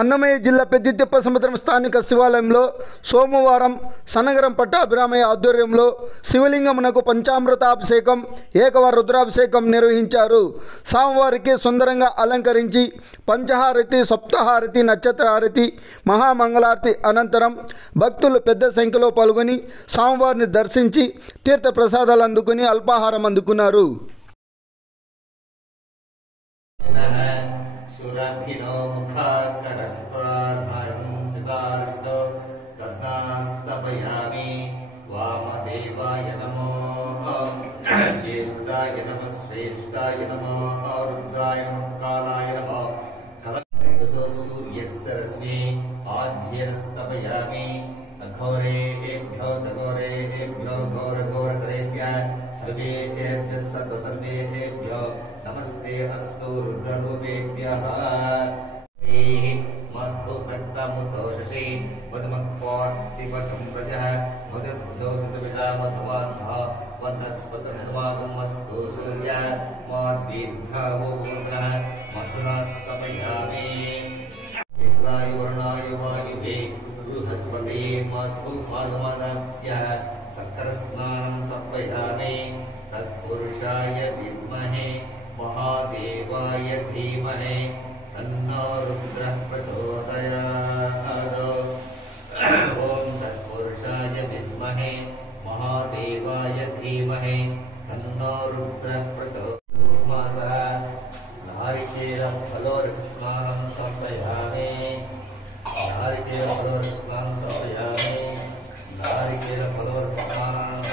అన్నమయ్య జిల్లా పెద్దితిప్ప సముద్రం స్థానిక శివాలయంలో సోమవారం సనగరం పట్టాభిరామయ్య ఆధ్వర్యంలో శివలింగమునకు పంచామృతాభిషేకం ఏకవార రుద్రాభిషేకం నిర్వహించారు. స్వామివారికి సుందరంగా అలంకరించి పంచహారతి, సప్తహారతి, నక్షత్రహారతి, మహామంగళారతి అనంతరం భక్తులు పెద్ద సంఖ్యలో పాల్గొని స్వామివారిని దర్శించి తీర్థ ప్రసాదాలు అందుకుని అల్పాహారం అందుకున్నారు. सुरभिनो मुखाकरप्राधांसितार्षितो दत्तास्तपयामि वामदेवाय नमो ज्येष्ठाय नमः श्रेष्ठाय नमो रुद्राय नमः कालाय नमः कलशो सूर्यस्य रश्मि आध्यस्तपयामि अघोरेभ्यो तघोरेभ्यो घोरघोरतरेभ्यः सर्वेभ्यः सर्वसर्वेभ्यो नमस्ते अस्तु रुद्ररूपेभ्यः मधुभक्तमुतोषे मधुमक्वार्तिवकं व्रजः मधुद्धोषितविदा मधुमान्धः वनस्पतिर्मधुमागमस्तु सूर्यः माद्वीर्घवो पुत्रः मधुनास्तमयामि मित्राय वर्णाय वायुवे बृहस्पते मधुमागमनाभ्यः सकरस्नानं समर्पयामि तत्पुरुषाय विद्महे महादेवाय धीमहि तन्नो रुद्रः प्रचोदयात्। ओम तत्पुरुषाय विद्महे महादेवाय धीमहि तन्नो रुद्रः प्रचोदयात्। नारिकेलफलोरस्नानं समर्पयामि नारिकेलफलोरस्नानं समर्पयामि नारिकेलफलोरस्नानं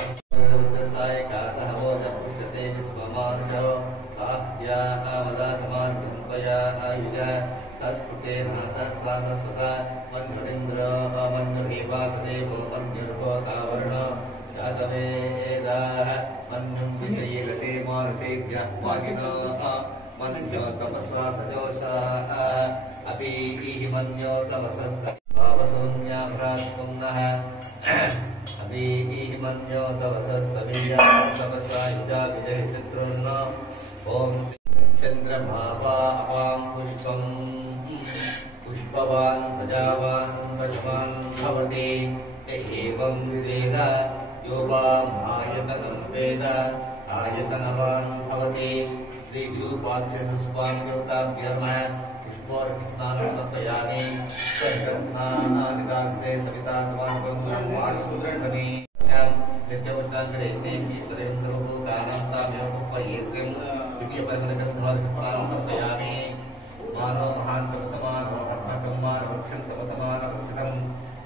संस्कृतेन संस्कृता मन्युरिन्द्र मन्युर्वासदेवो मन्युर्भोतावर्ण जातवेदाः मन्युं विशैलते मानसेभ्यः वागिनः मन्यो तपसा सजोषाः अपि मन्यो तपसस्तवशून्याभ्रात्पुनः अपि मन्यो तपसस्तवीया तपसा युजा विजयशत्रुर्न ॐ चंद्रभावा अपां पुष्पं पुष्पवान् प्रजावान् प्रजवान् भवति एवं वेद यो वा आयतनं वेद आयतनवान् भवति। श्री विरूपाक्षस्वामी देवताभ्यो नमः पुष्पोर्घ्यस्नानं समर्पयामि सर्वज्ञानादिदासे सविता समागमं वासुदर्शने नित्योष्टाङ्गरे ईश्वरेण सर्वभूतानां तामेव पुष्पये श्रीं समर्पयामि मानो महान्तमानो अर्भकमानो वृक्षं समतमानो वृक्षं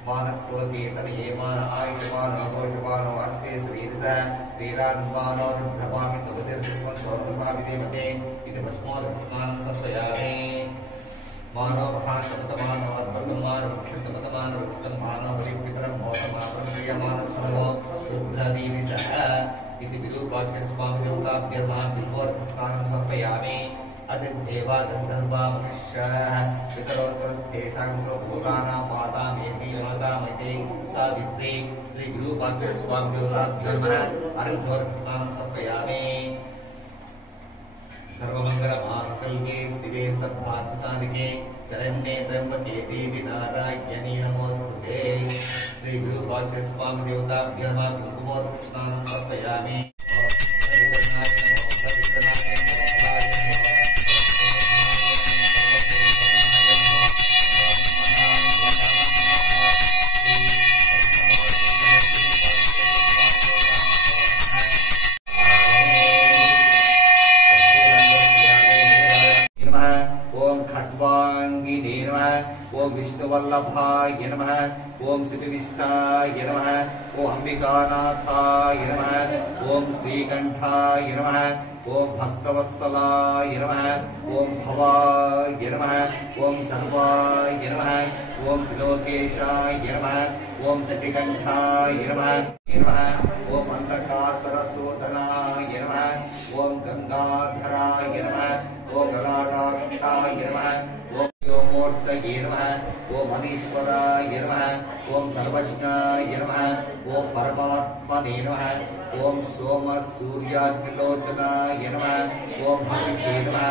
मानस्तोति तनये मान आयुष्मानो घोषमानो अस्ते श्रीरसः श्रीरान्मानो रुद्रपामि तवतिर्विश्वं सौर्वसामि देवते इति भस्मोदस्मानं समर्पयामि मानो महान्तमानो अर्भकमानो वृक्षं समतमानो वृक्षं मानो बलिपितरं मोदमाप्रयमानो सर्वो रुद्रवीरिसः इति विरूपाक्षस्वामी देवताभ्यो नमः विभोर्स्नानं समर्पयामि। अतिदेवा गन्धर्वा मनुष्याः पितरोत्तरस्तेषां सर्वभूतानां माता मेधी माता मैत्री सावित्री श्री विरूपाक्षस्वामी देवताभ्यो नमः अर्घ्योर्स्नानं समर्पयामि। सर्वमङ्गलमाङ्गल्ये शिवे सर्वार्थसाधिके शरण्ये त्र्यम्बके देवी नारायणी नमोस्तुते। श्री विरूपाक्षस्वामी देवताभ्यो नमः कुङ्कुमोत्स्नानं समर्पयामि। ओम विष्णुवल्लभाय नमः ओम श्रीविष्णाय नमः ओम अंबिकानाथाय नमः ओम श्रीकंठाय नमः ओम भक्तवत्सलाय नमः ओम भवाय नमः ओम सर्वाय नमः ओम त्रिलोकेशाय नमः ओम सतिकंठाय नमः ओम अंधकासुरसूदनाय नमः ओम गंगाधराय नमः ओम ललाटाक्षाय नमः मूर्तये नमः ओम अनीश्वराय नमः ओम सर्वज्ञाय नमः ओम परमात्मने नमः ओम सोम सूर्याग्निलोचनाय नमः ఓం హవిషే నమః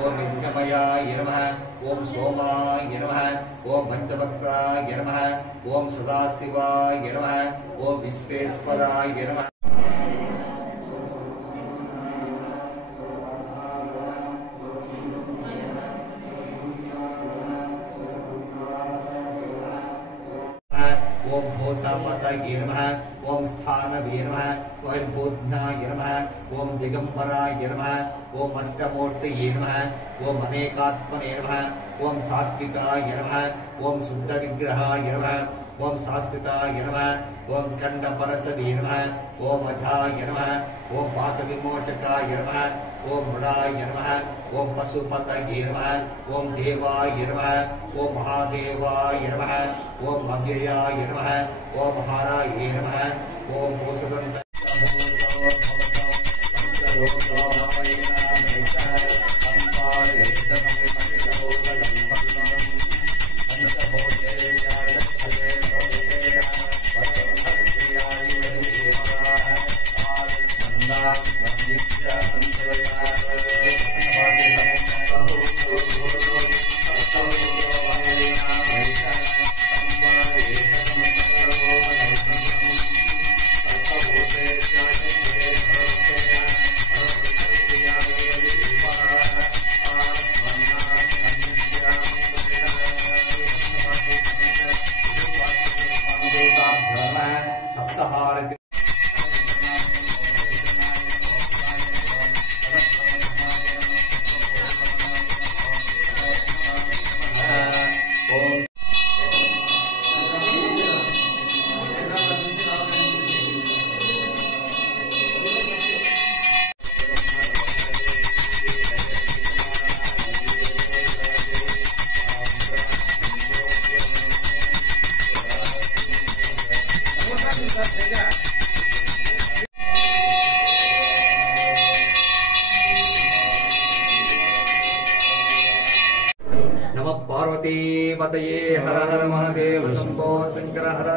ఓం యజ్ఞమయాయ నమః ఓం సోమాయ నమః ఓం పంచవక్రాయ నమః ఓం సదాశివాయ నమః ఓం విశ్వేశ్వరాయ నమః ఓం భూతపతయే నమః ఓం స్థానవే నమః స్వయంభూజ్ఞాయ నమః ఓం దిగంబరాయ నమః ఓం అష్టమూర్తయే నమః ఓం అనేకాత్మనే నమః ఓం సాత్వికాయ నమః ఓం శుద్ధ విగ్రహాయ నమః ఓం శాశ్వతాయ నమః ఓం ఖండపరసవే నమః ఓం అజాయ నమః ఓం పాశ విమోచకాయ నమః ఓం మృడాయ నమః ఓం పశుపతయే నమః ఓం దేవాయ నమః ఓం మహాదేవాయ నమః ఓం అవ్యయాయ నమః ఓం హారాయ నమః ఓం భూషదంత नमः पार्वती पतये हर हर महादेव शंभो शंकर हर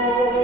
Namo